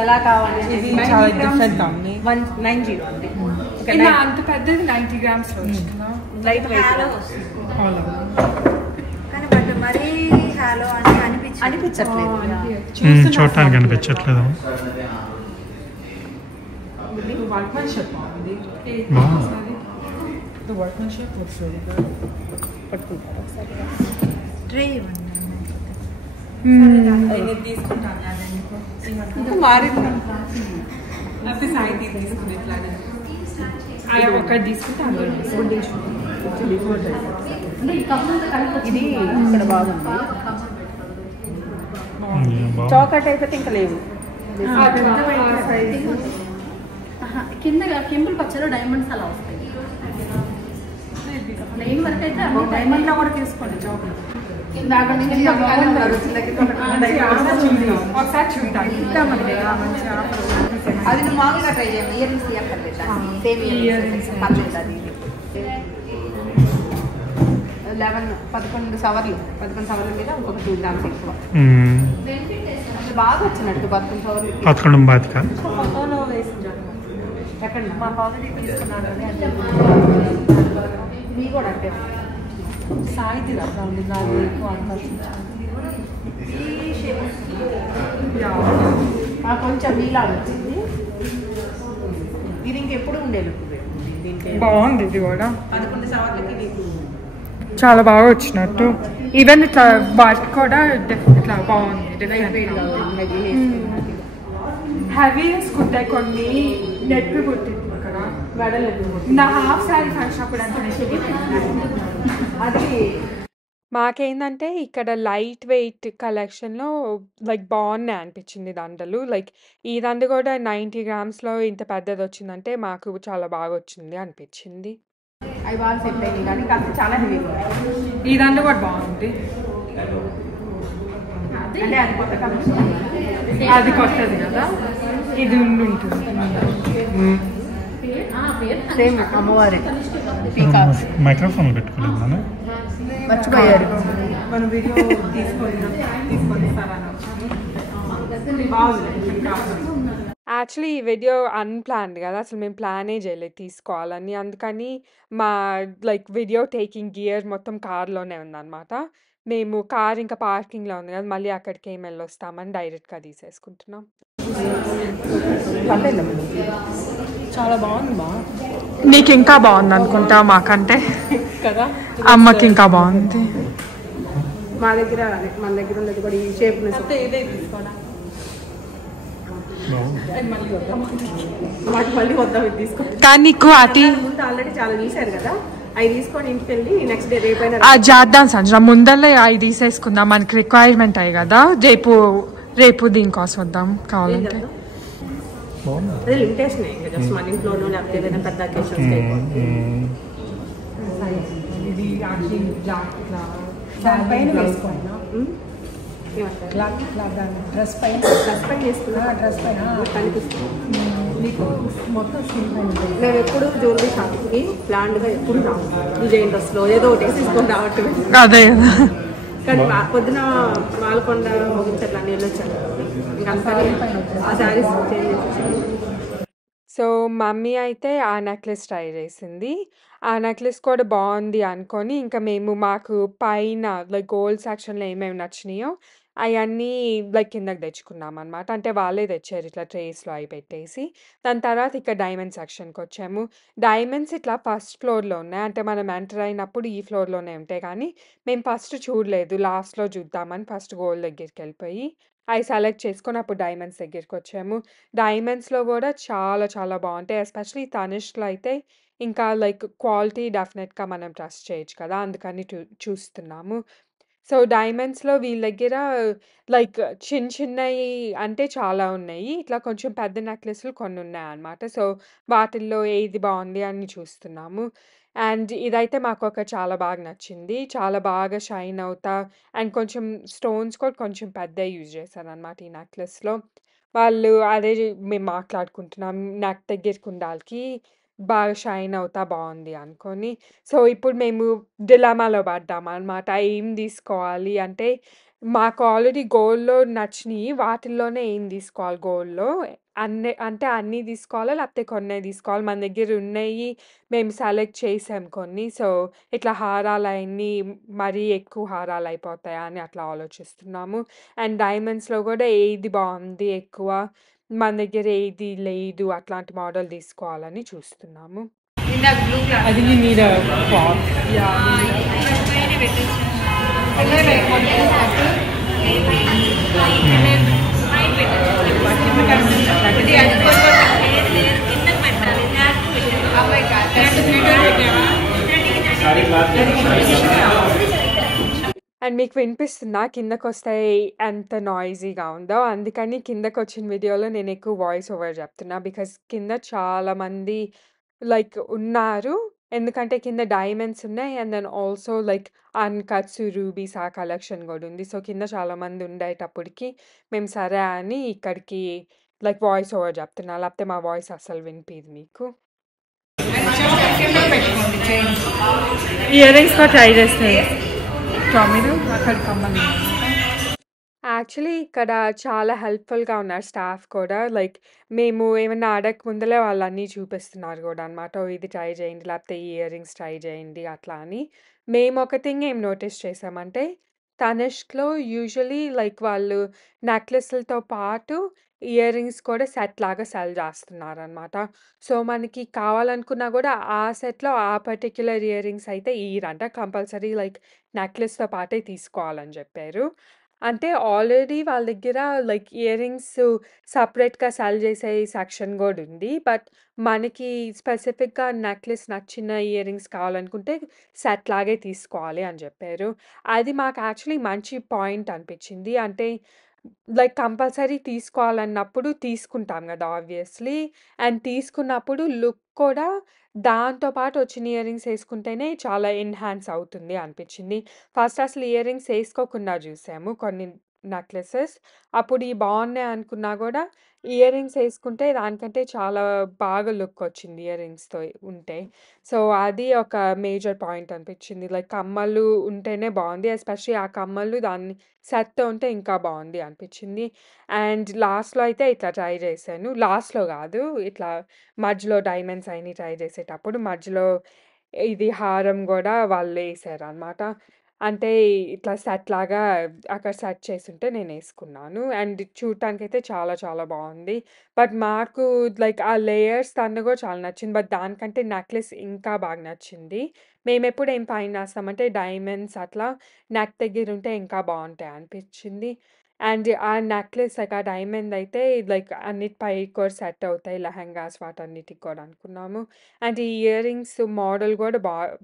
ఎలా కావాలి ఇది చాలా డిఫరెంట్ ఉంది. 190 ఉంది. అంత పెద్దది 90 grams లైట్ హాలో కానీ బట్ మరీ హాలో అని అనిపించట్లేదు. చూడటానికి అనిపించట్లేదు. వర్క్మెన్షిప్ బాగుంది. వర్క్మెన్షిప్ ట్రే తీసుకుంటాను. మారింది సాయి తీసుకుంది ఇట్లానే ఒకటి తీసుకుంటే అందరూ ఇది ఇక్కడ బాగుంది. చాక్లెట్ అయిపోతే ఇంకా లేవు. కింద కెంపుల్ పచ్చలో డైమండ్స్ అలా వస్తాయి. లైన్ వరకు అయితే డైమండ్ లో కూడా తీసుకోండి చాక్లెట్. అది నువ్వు మామూలుగా ట్రై చేయండి. ఇయర్ రింగ్స్ తీయక్కర్లేదు, సేమ్ ఇయర్ రింగ్స్ పర్లేదు. అది 11 సవర్లు మీద ఇంకొక 2 grams ఎక్కువ. బాగా వచ్చినట్టు 11 సవర్లు. 11 బాతిక ఫోటోలో వేసింది ఎక్కడ మాకు ఆల్రెడీ తీసుకున్నాను. మీ కూడా అంటే సాయితీ రద్దా ఉంది. నాకు ఎక్కువ ఆకర్షించాను. కొంచెం వీలాగా వచ్చింది. ఇది ఇంకెప్పుడు ఉండేది దీనికి. బాగుంది ఇది కూడా. 11 సవర్లకి నీకు చాలా బాగా వచ్చినట్టు. ఈవెన్ ఇట్లా వర్క్ కూడా ఇట్లా బాగుంది. హెవీ వేసుకుంటే కొన్ని నెట్ కుట్టింది అక్కడ నా హాఫ్ శారీ ఫంక్షన్ అప్పుడు అది మాకేందంటే ఇక్కడ లైట్ వెయిట్ కలెక్షన్‌లో లైక్ బాగున్నాయి అనిపించింది దండలు. లైక్ ఈ దండ కూడా 90 గ్రామ్స్‌లో ఇంత పెద్దదొచ్చిందంటే మాకు చాలా బాగొచ్చింది అనిపించింది. అవి బాగా సెట్ అయింది కానీ కాస్త చాలా హెవీగా ఉన్నాయి. ఈ దండ కూడా బాగుంది. అంటే అది కొత్త కలెక్షన్. అది కొత్తది కదా, ఇది ఉంటుంది. సేమ్ అమ్మవారి మైక్రోఫోన్ పెట్టుకోలేదు మనం. మర్చిపోయారు. మనం వీడియో తీసుకొని యాక్చువల్లీ ఈ వీడియో అన్‌ప్లాన్డ్ కదా! అసలు మేము ప్లానే చేయలేదు తీసుకోవాలని. అందుకని మా లైక్ వీడియో టేకింగ్ గియర్ మొత్తం కార్‌లోనే ఉందనమాట. మేము కార్ ఇంకా పార్కింగ్‌లో ఉంది కదా! మళ్ళీ అక్కడికేం వెళ్ళొస్తామని డైరెక్ట్‌గా తీసేసుకుంటున్నాం. చాలా బాగుంది నీకు ఇంకా బాగుంది అనుకుంటా మాకంటే కదా. అమ్మకి ఇంకా బాగుంది. మన దగ్గర ఉన్నది కూడా ఈ షేప్ ఇదే తీసుకోవడం. మళ్ళీ వద్దాం ఇది తీసుకో. కానీ నీకు అది ముందు ఆల్రెడీ చాలా తీశారు కదా, అవి తీసుకొని ఇంటికి వెళ్ళి నెక్స్ట్ డే రేపైనా చేద్దాం సంజన. ముందల్లే అవి తీసేసుకుందాం, మనకి రిక్వైర్మెంట్ అయ్యి కదా. రేపు దీనికోసం వద్దాం కావాలంటే. అదే లిమిటేషన్ ఇంకా జస్ట్ మన ఇంట్లోనూ లేకపోతే ఏదైనా పెద్ద అకేషన్స్ దానిపైన వేసుకోండి. డ్రెస్ పైన వేసుకున్నా డ్రెస్ పైన కనిపిస్తుంది. మీకు మొత్తం స్కిన్ పైన ఉంటుంది. మేము ఎప్పుడు జ్యువెలరీ షాప్కి ప్లాన్డ్గా ఎప్పుడు రాము. విజయ్ ఇంట్రెస్ట్లో ఏదో ఒకటి తీసుకొని రావట్లేదు. అదే కానీ పొద్దున మాలకొండ ముగించట్లా అని వెళ్ళొచ్చాను. ఇంకా అందుకని ఆ శారీస్ చేంజ్ చేసి సో మమ్మీ అయితే ఆ నెక్లెస్ ట్రై చేసింది. ఆ నెక్లెస్ కూడా బాగుంది అనుకొని ఇంకా మేము మాకు పైన లైక్ గోల్డ్ సెక్షన్‌లో ఏమేమి నచ్చినాయో అయన్నీ లైక్ కిందకి తెచ్చుకున్నామనమాట. అంటే వాళ్ళే తెచ్చారు ఇట్లా ట్రేస్‌లో అయి పెట్టేసి. దాని తర్వాత ఇక్కడ డైమండ్ సెక్షన్‌కొచ్చాము. డైమండ్స్ ఇట్లా ఫస్ట్ ఫ్లోర్‌లో ఉన్నాయి. అంటే మనం ఎంటర్ అయినప్పుడు ఈ ఫ్లోర్‌లోనే ఉంటాయి కానీ మేము ఫస్ట్ చూడలేదు. లాస్ట్‌లో చూద్దామని ఫస్ట్ గోల్డ్ దగ్గరికెళ్ళిపోయి అయి సెలెక్ట్ చేసుకొని అప్పుడు డైమండ్స్ దగ్గరికొచ్చాము. డైమండ్స్‌లో కూడా చాలా చాలా బాగుంటాయి. ఎస్పెషల్లీ తనిష్క్‌లో అయితే ఇంకా లైక్ క్వాలిటీ డెఫినెట్‌గా మనం ట్రస్ట్ చేయొచ్చు కదా! అందుకని చూస్తున్నాము. సో, డైమండ్స్‌లో వీళ్ళ దగ్గర లైక్ చిన్నయి అంటే చాలా ఉన్నాయి. ఇట్లా కొంచెం పెద్ద నెక్లెస్‌లు కొన్నున్నాయన్నమాట. సో, వాటిల్లో ఏది బావుంది అని చూస్తున్నాము. అండ్ ఇదైతే మాకొక చాలా బాగా నచ్చింది. చాలా బాగా షైన్ అవుతా అండ్ కొంచెం స్టోన్స్ కూడా కొంచెం పెద్దయి యూజ్ చేశారనమాట ఈ నెక్లెస్‌లో. వాళ్ళు అదే మేము మాట్లాడుకుంటున్నాం. నెక్ దగ్గరికి ఉండాలికి బాగా షైన్ అవుతా బావుంది అనుకోని. సో, ఇప్పుడు మేము డిలమాలో పడ్డామనమాట. ఏం తీసుకోవాలి అంటే, మాకు ఆల్రెడీ గోల్డ్‌లో నచ్చినియి. వాటిల్లోనే ఏం తీసుకోవాలి గోల్డ్‌లో? అంటే అన్నీ తీసుకోవాలా? లేకపోతే కొన్నే తీసుకోవాలా? మన దగ్గర ఉన్నయి మేము సెలెక్ట్ చేసాం కొన్ని. సో, ఇట్లా హారాలయన్నీ మరీ ఎక్కువ హారాలయిపోతాయా అని అట్లా ఆలోచిస్తున్నాము. అండ్ డైమండ్స్‌లో కూడా ఏది బావుంది ఎక్కువ? మన దగ్గర ఏది లేదు అట్లాంటి మోడల్ తీసుకోవాలని చూస్తున్నాము. అది నీ మీద క్లాత్. అండ్ మీకు వినిపిస్తుందా కిందకొస్తే ఎంత నాయిసీగా ఉందో? అందుకని కిందకొచ్చిన వీడియోలో నేను ఎక్కువ వాయిస్ ఓవర్ చెప్తున్నా. బికాజ్ కింద చాలామంది లైక్ ఉన్నారు. ఎందుకంటే కింద డైమండ్స్ ఉన్నాయి. And then also like uncuts, rubies ఆ కలెక్షన్ కూడా ఉంది. సో, కింద చాలామంది ఉండేటప్పటికి మేము సరే అని ఇక్కడికి లైక్ వాయిస్ ఓవర్ చెప్తున్నా. లేకపోతే మా వాయిస్ అస్సలు వినిపియదు మీకు. ఇయర్ రింగ్స్ కూడా ట్రై చేస్తే మీరు అక్కడికి కమ్మని. యాక్చువల్లీ ఇక్కడ చాలా హెల్ప్‌ఫుల్‌గా ఉన్నారు స్టాఫ్ కూడా. లైక్ మేము ఏమన్నా అడగక ముందలే వాళ్ళన్నీ చూపిస్తున్నారు గూడా అనమాట. ఓహ్! ఇది ట్రై చేయండి, లేకపోతే ఈ ఇయర్ రింగ్స్ ట్రై చేయండి అట్లా అని. మేము ఒక థింగ్ ఏం నోటీస్ చేసామంటే, తనిష్క్‌లో యూజువల్లీ లైక్ వాళ్ళు నెక్లెస్‌లతో పాటు ఇయర్ రింగ్స్ కూడా సెట్ లాగా సెల్ చేస్తున్నారనమాట. సో, మనకి కావాలనుకున్నా గూడా ఆ సెట్‌లో ఆ పర్టిక్యులర్ ఇయర్ రింగ్స్ అయితే ఇయ్యరంట. కంపల్సరీ లైక్ నెక్లెస్‌తో పాటే తీసుకోవాలని జెప్పారు. అంటే ఆల్రెడీ వాళ్ళ దగ్గర లైక్ ఇయర్ రింగ్స్ సెపరేట్‌గా సెల్ చేసే సెక్షన్ గూడా ఉంది. బట్ మనకి స్పెసిఫిక్‌గా నెక్లెస్ నచ్చిన ఇయర్ రింగ్స్ కావాలనుకుంటే సెట్ లాగే తీసుకోవాలి అని జెప్పారు. అది మాకు యాక్చువల్లీ మంచి పాయింట్ అనిపిచ్చింది. అంటే లైక్ కంపల్సరీ తీసుకోవాలన్నప్పుడు తీసుకుంటాం గదా! ఆబ్వియస్‌లీ. అండ్ తీసుకున్నప్పుడు లుక్ కూడా దాంతో పాటు వచ్చిన ఇయర్ రింగ్స్ ఏసుకుంటేనే చాలా ఎన్హాన్స్ అవుతుంది అనిపిచ్చింది. ఫస్ట్ అసలు ఇయర్ రింగ్స్ ఏసుకోకుండా జూసాము కొన్ని నెక్లెసెస్. అప్పుడు ఇయి బావున్నాయి అనుకున్నా గూడా ఇయర్ రింగ్స్ ఏసుకుంటే దానికంటే చాలా బాగా లుక్ వచ్చింది ఇయర్ రింగ్స్‌తో ఉంటే. సో, అది ఒక మేజర్ పాయింట్ అనిపిచ్చింది. లైక్ కమ్మలు ఉంటేనే బావుంది. ఎస్పెషల్లీ ఆ కమ్మలు దాన్ని సెట్‌తో ఉంటే ఇంకా బావుంది అనిపిచ్చింది. అండ్ లాస్ట్‌లో అయితే ఇట్లా ట్రై చేశాను. లాస్ట్‌లో గాదు. ఇట్లా మధ్యలో డైమండ్స్ అయన్నీ ట్రై చేసేటప్పుడు మధ్యలో ఇది హారం గూడా వాళ్ళేసారనమాట. అంటే ఇట్లా సెట్ లాగా అక్కడ సెట్ చేసుంటే నేనేసుకున్నాను. అండ్ చూడటానికైతే చాలా చాలా బావుంది. బట్ మాకు లైక్ ఆ లేయర్స్ దండ గూడా చాలా నచ్చింది. బట్ దానికంటే నెక్లెస్ ఇంకా బాగా నచ్చింది. మేమెప్పుడు ఏం ఫైండ్ చేస్తామంటే డైమండ్స్ అట్లా నెక్ దగ్గరుంటే ఇంకా బావుంటాయి అనిపిచ్చింది. అండ్ ఆ నెక్లెస్ లైక్ ఆ డైమండ్ అయితే లైక్ అన్నిటిపైకి కూడా సెట్ అవుతాయి. లెహెంగాస్ వాటన్నిటికి కూడా అనుకున్నాము. అండ్ ఈ ఇయర్ రింగ్స్ మోడల్ గూడా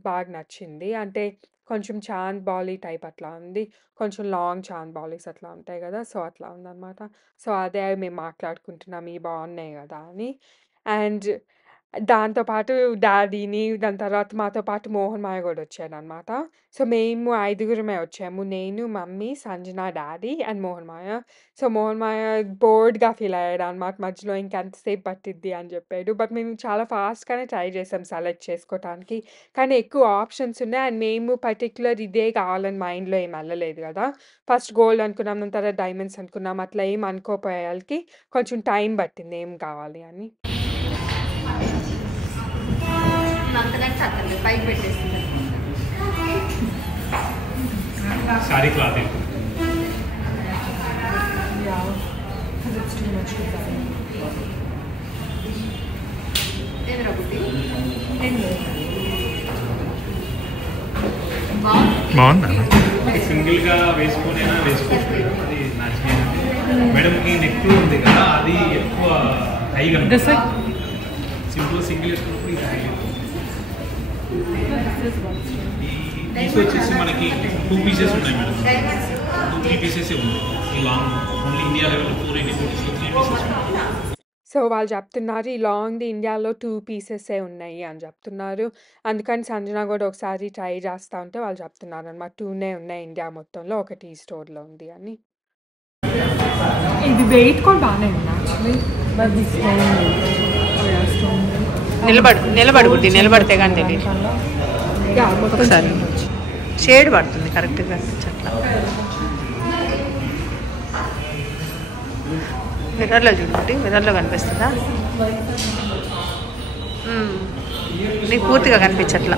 బాగా నచ్చింది. అంటే కొంచెం చాంద్ బాలి టైప్ అట్లా ఉంది. కొంచెం లాంగ్ చాంద్ బాలీస్ అట్లా ఉంటాయి గదా! సో, అట్లా ఉందనమాట. సో, అదే మేము మాట్లాడుకుంటున్నాం ఇయి బావున్నాయి గదా! అని. అండ్ దాంతో పాటు డాడీని, దాని తర్వాత మాతో పాటు మోహన్ మాయ గూడా వచ్చాడనమాట. సో, మేము ఐదుగురమే వచ్చాము. నేను, mummy, Sanjana, daddy and Mohan Maya. So, Mohan Maya బోర్డ్‌గా ఫీల్ అయ్యాడనమాట. మధ్యలో ఇంకెంతసేపు పట్టిద్ది అని జెప్పాడు. బట్ మేము చాలా ఫాస్ట్‌గానే ట్రై చేసాం సెలెక్ట్ చేసుకోటానికి. కానీ ఎక్కువ ఆప్షన్స్ ఉన్నాయి. అండ్ మేము పర్టిక్యులర్ ఇదే కావాలని మైండ్‌లో ఏమి ఎళ్ళలేదు గదా! ఫస్ట్ గోల్డ్ అనుకున్నాం. దాని తర్వాత డైమండ్స్ అనుకున్నాం. అట్లా ఏమి అనుకోపోయేయాళ్ళకి కొంచెం టైం పట్టింది ఏం కావాలి అని. అంతకంటే చక్కర్లేదు పైకి పెట్టేసింది. సారీ క్లాత్ ఇది. ఎదురు ఒకటి బాగుందా సింగిల్గా వేసుకునేనా వేసుకోవచ్చు. అది నచ్చింది. మేడంకి నెక్ ఉంది కదా అది ఎక్కువ హైగా సింపుల్ సింగిల్ వేసుకున్నప్పుడు ఇది హై. ఈ పీస్ వచ్చేసి మనకి 2 పీసెస్ ఉన్నాయి మేడం. 2-3 పీసెస్ ఉంది. ఈ లాంగ్ ఓన్లీ ఇండియా లెవెల్లో 484 3 పీసెస్ ఉన్నాయి. సో, వాళ్ళు చెప్తున్నారు ఈ లాంగ్‌ది ఇండియాలో 2 పీసెసే ఉన్నాయి అని చెప్తున్నారు. అందుకని సంజన గూడా ఒకసారి ట్రై చేస్తా ఉంటే వాళ్ళు చెప్తున్నారనమాట. 2నే ఉన్నాయి ఇండియా మొత్తంలో. ఒకటి ఈ స్టోర్‌లో ఉంది అని. ఇది వెయిట్ కూడా బానే ఉంది యాక్చువల్లీ. బట్ ది స్టోన్ నిలబడు బుద్ధి నిలబడితే కానీ తెలియదు. యాహ్! మొత్తం ఒకసారి షేడ్ పడుతుంది కరెక్ట్గా కనిపించట్లా. మిర్రర్లో చూడండి, మిర్రర్లో కనిపిస్తుందా? నీకు పూర్తిగా కనిపించట్లా.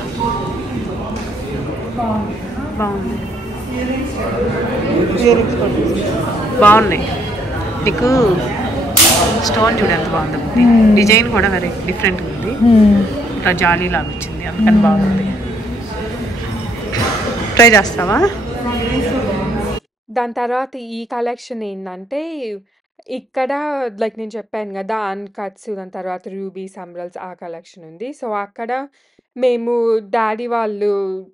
బాగుంది, బాగున్నాయి. నీకు స్టోన్ చూడ ఎంత బాగుంది. డిజైన్ కూడా వెరీ డిఫరెంట్గా ఉంది. ఇట్లా జాలీ లాగా వచ్చింది, అందుకని బాగుంది. ట్రై చేస్తావా? దాని తర్వాత ఈ కలెక్షన్ ఏందంటే ఇక్కడ లైక్ నేను చెప్పాను గదా! అన్‌కట్స్ దాని తర్వాత రూబీస్, ఎమరల్డ్స్ ఆ కలెక్షన్ ఉంది. సో, అక్కడ మేము డాడీ వాళ్ళు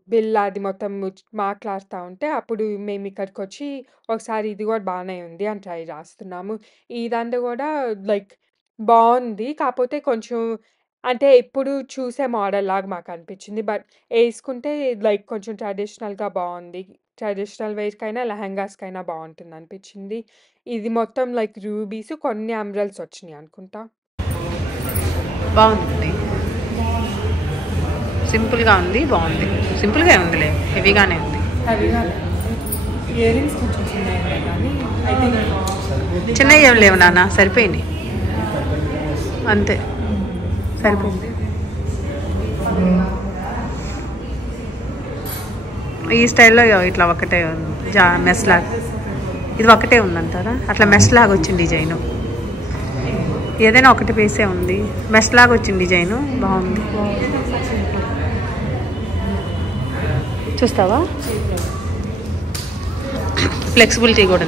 బిల్ అది మొత్తం మాట్లాడుతా ఉంటే అప్పుడు మేము ఇక్కడికొచ్చి ఒకసారి ఇది గూడా బానే ఉంది అని ట్రై చేస్తున్నాము. ఇదంతా గూడా లైక్ బావుంది. కాపోతే కొంచెం అంటే ఎప్పుడు చూసే మోడల్‌లాగా మాకనిపించింది. బట్ ఏసుకుంటే లైక్ కొంచెం ట్రెడిషనల్‌గా బావుంది. ట్రెడిషనల్ వేర్‌కైనా, లెహెంగాస్‌కైనా బావుంటుందనిపించింది. ఇది మొత్తం లైక్ రూబీస్, కొన్ని ఎమరల్డ్స్ వచ్చినియి అనుకుంటా. బాగుంది, సింపుల్గా ఉంది, బాగుంది. సింపుల్గా ఉందిలే, హెవీగానే ఉంది. ఇయర్ రింగ్స్ కొంచెం చిన్నగా ఉన్నాయి కానీ ఐ థింక్ చిన్నవి ఏం లేవు నాన్న, సరిపోయినాయి అంతే, సరిపోయింది. ఈ స్టైల్లో ఇట్లా ఒకటే మెస్ లాగా ఇది ఒకటే ఉందంటారా అట్లా మెస్ లాగా వచ్చింది డిజైన్ ఏదైనా ఒకటి పీసే ఉంది మెస్ లాగా వచ్చింది డిజైన్ బాగుంది చూస్తావా ఫ్లెక్సిబిలిటీ కూడా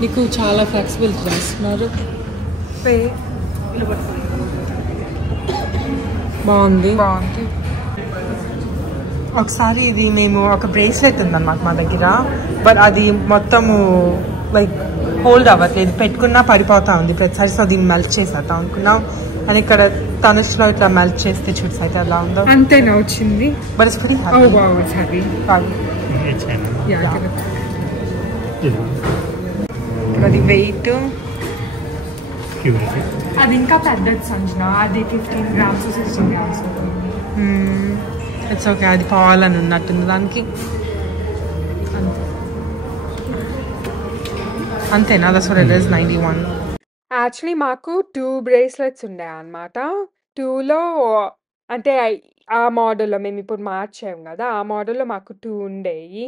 నీకు చాలా ఫ్లెక్సిబిలిటీ చేస్తున్నారు బాగుంది ఒకసారి ఇది మేము ఒక బ్రేస్లెట్ ఉందన్నమాట మా దగ్గర బట్ అది మొత్తము లైక్ హోల్డ్ అవ్వట్లేదు పెట్టుకున్నా పడిపోతా ఉంది ప్రతిసారి సో దీన్ని మెల్ట్ చేసేద్దాం అనుకున్నాం అని ఇక్కడ తనుష్లో ఇట్లా మెల్ట్ చేస్తే చూసి అయితే ఎలా ఉందో అంతేనా వచ్చింది బట్ ఇట్స్ వెరీ అది వెయిట్ అది ఇంకా పెద్దది సంజన అది 15 grams 16 grams ఇట్స్ ఓకే అది పోవాలని ఉన్నట్టుంది దానికి అంతేనా that's what it is 91 actually మాకు 2 bracelets ఉండే అన్నమాట 2లో అంటే ఆ మోడల్లో మేము ఇప్పుడు మార్చాము కదా ఆ మోడల్లో మాకు 2 ఉండేవి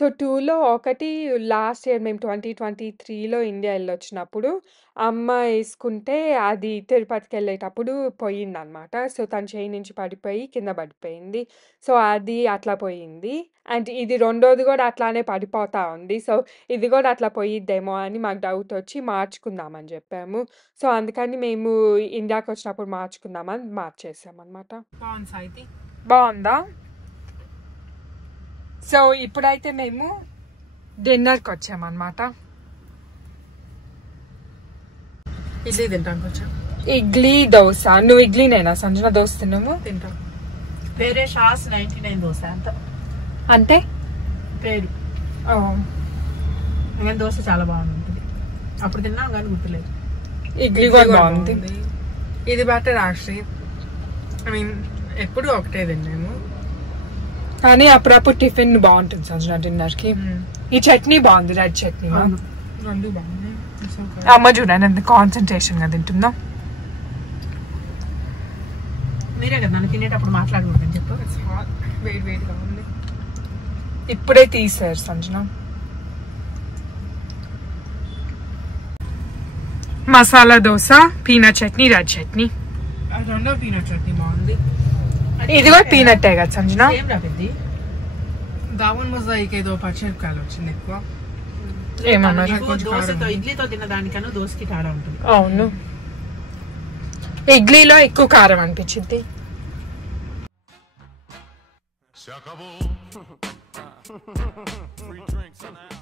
సో 2లో ఒకటి లాస్ట్ ఇయర్ మేము 2023లో ఇండియా వెళ్ళొచ్చినప్పుడు అమ్మ వేసుకుంటే అది తిరుపతికి వెళ్ళేటప్పుడు పోయిందనమాట సో తన చేయి నుంచి పడిపోయి కింద పడిపోయింది సో అది అట్లా పోయింది అండ్ ఇది రెండోది కూడా అట్లానే పడిపోతా ఉంది సో ఇది కూడా అట్లా పోయిద్దేమో అని మాకు డౌట్ వచ్చి మార్చుకుందామని చెప్పాము సో అందుకని మేము ఇండియాకి వచ్చినప్పుడు మార్చుకుందామని మార్చేసామన్నమాట బాగుందా సో ఇప్పుడైతే మేము డిన్నర్కి వచ్చామన్నమాట ఇడ్లీ తింటాను కొంచెం ఇడ్లీ దోశ నువ్వు ఇడ్లీనేనా సంజన దోశ తిన్నాము తింటాం వేరే షాస్ 99 దోశ అంత అంతే పేరు కానీ దోశ చాలా బాగుంటుంది అప్పుడు తిన్నాం కానీ గుర్తులేదు ఇడ్లీ కూడా బాగుంది ఇది బెటర్ యాక్చువల్లీ ఐ మీన్ ఎప్పుడు ఒకటే తిన్నాము కానీ అప్పుడప్పుడు టిఫిన్ బాగుంటుంది సంజన డిన్నర్కి ఈ చట్నీ బాగుంది రెడ్ చట్నీ రెండు బాగుంది అమ్మ చూడండి ఎంత కాన్సన్ట్రేషన్గా తింటుందా మీరే కదా నన్ను తినేటప్పుడు మాట్లాడకూడదని చెప్పు వేడి వేడిగా ఉంది ఇప్పుడే తీసారు సంజన మసాలా దోశ పీనట్ చట్నీ రెడ్ చట్నీ రెండో పీనట్ చట్నీ బాగుంది ఇది కూడా పీనట్టే కదా సంజన ఏం రాపిద్ది దావన్ మొజాయిక్ ఏదో పచ్చిమిరపకాయలు వచ్చింది ఎక్కువ ఏమన్నారు దోశతో ఇడ్లీతో తిన్న దానికన్నా దోశకి తేడా ఉంటుంది అవును ఇడ్లీలో ఎక్కువ కారం అనిపించింది Se acabó. Free drinks on the